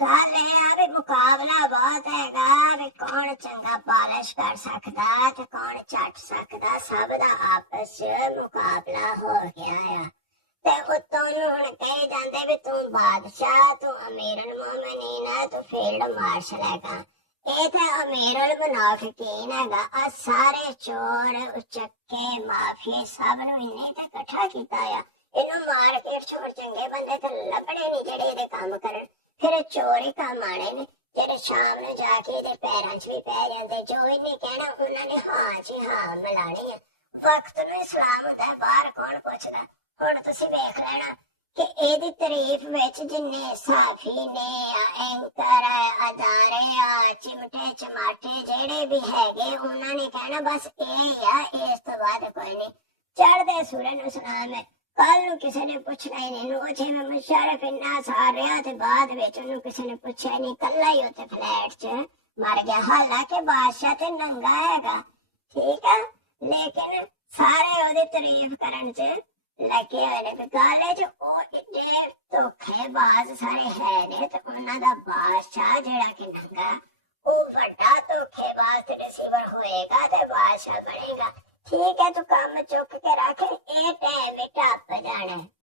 ਗੱਲ ਇਹ ਆ ਵੀ ਮੁਕਾਬਲਾ ਬਹੁਤ ਹੈਗਾ ਵੀ ਕੌਣ ਚੰਗਾ ਪਾਲਿਸ਼ ਕਰ ਸਕਦਾ ਤੇ ਕੌਣ ਚੱਟ ਸਕਦਾ। ਸਭ ਦਾ ਆਪਸ ਚ ਮੁਕਾਬਲਾ ਹੋ ਗਿਆ ਆ ਤੇ ਉੱਤੋਂ ਨੂੰ ਹੁਣ ਕਹੇ ਜਾਂਦੇ ਵੀ ਤੂੰ ਬਾਦਸ਼ਾਹ, ਤੂੰ ਅਮੀਰੁਲ ਮੋਮਨੀਨ ਹੈ, ਤੂੰ ਫੀਲਡ ਮਾਰਸ਼ਲ ਹੈਗਾ। ਇਹ ਤਾਂ ਅਮੀਰੁਲ ਮੁਨਾਫਿਕੀਨ ਹੈਗਾ। ਆ ਸਾਰੇ ਚੋਰ ਉਚੱਕੇ ਮਾਫੀਏ ਸਭ ਨੂੰ ਇਹਨੇ ਤੇ ਇਕੱਠਾ ਕੀਤਾ ਆ। ਇਹਨੂੰ ਮਾਰਕੀਟ ਚੋਰ ਚੰਗੇ ਬੰਦੇ ਤੇ ਲੱਭਣੇ ਨਹੀਂ ਜਿਹੜੇ ਇਹਦੇ ਕੰਮ ਕਰਨ। ਫਿਰ ਚੋਰ ਹੀ ਕੰਮ ਆਣੇ ਨੇ ਜਿਹੜੇ ਸ਼ਾਮ ਨੂੰ ਜਾ ਕੇ ਇਹਦੇ ਪੈਰਾਂ 'ਚ ਵੀ ਪੈ ਜਾਂਦੇ। ਜੋ ਇਹਨੇ ਕਹਿਣਾ ਉਹਨਾਂ ਨੇ ਹਾਂ ਜੀ ਹਾਂ ਮਿਲਾਣੀ ਆ। ਵਕਤ ਨੂੰ ਇਸਲਾਮ ਹੁੰਦਾ, ਬਾਹਰ ਕੌਣ ਪੁੱਛਦਾ। ਹੁਣ ਤੁਸੀਂ ਵੇਖ ਲੈਣਾ ਕਿ ਇਹਦੀ ਤਾਰੀਫ ਵਿੱਚ ਜਿੰਨੇ ਸਾਫੀ ਨੇ ਐਂਕਰ ਅਦਾਰੇ ਚਿਮਟੇ ਚਮਾਟੇ ਜਿਹੜੇ ਵੀ ਹੈਗੇ ਉਹਨਾਂ ਨੇ ਕਹਿਣਾ ਬਸ ਇਹ ਆ, ਇਸ ਤੋਂ ਬਾਅਦ ਕੋਈ ਨਹੀਂ। ਚੜ੍ਹਦੇ ਸੂਰਜ ਨੂੰ ਸਲਾਮ ਹੈ। ਕੱਲ ਨੂੰ ਕਿਸੇ ਨੇ ਪੁੱਛਣਾ ਹੀ ਨਹੀਂ। ਉਹ ਜਿਵੇਂ ਮੁਸ਼ਰਫ ਇੰਨਾ ਸਾਰ ਰਿਹਾ ਤੇ ਬਾਅਦ ਵਿੱਚ ਉਹਨੂੰ ਕਿਸੇ ਨੇ ਪੁੱਛਿਆ ਨਹੀਂ, ਕੱਲਾ ਹੀ ਉੱਥੇ ਫਲੈਟ 'ਚ ਮਰ ਗਿਆ। ਹਾਲਾਂਕਿ ਬਾਦਸ਼ਾਹ ਤੇ ਨੰਗਾ ਹੈਗਾ, ਠੀਕ ਆ, ਲੇਕਿਨ ਸਾਰੇ ਉਹਦੀ ਤਾਰੀਫ ਕਰਨ 'ਚ ਲੱਗੇ ਹੋਏ ਨੇ। ਗੱਲ ਚ ਉਹ ਇੰਨੇ ਧੋਖੇਬਾਜ਼ ਸਾਰੇ ਹੈ ਨੇ ਤੇ ਉਹਨਾਂ ਦਾ ਬਾਦਸ਼ਾਹ ਜਿਹੜਾ ਕਿ ਨੰਗਾ, ਉਹ ਵੱਡਾ ਧੋਖੇਬਾਜ਼ ਤੇ ਰਿਸੀਵਰ ਹੋਏਗਾ ਤੇ ਬਾਦਸ਼ਾਹ ਬਣੇਗਾ। ਠੀਕ ਹੈ, ਤੂੰ ਕੰਮ ਚੁੱਕ ਕੇ ਰੱਖ, ਇਹ ਟਾਈਮ ਵੀ ਟੱਪ ਜਾਣਾ।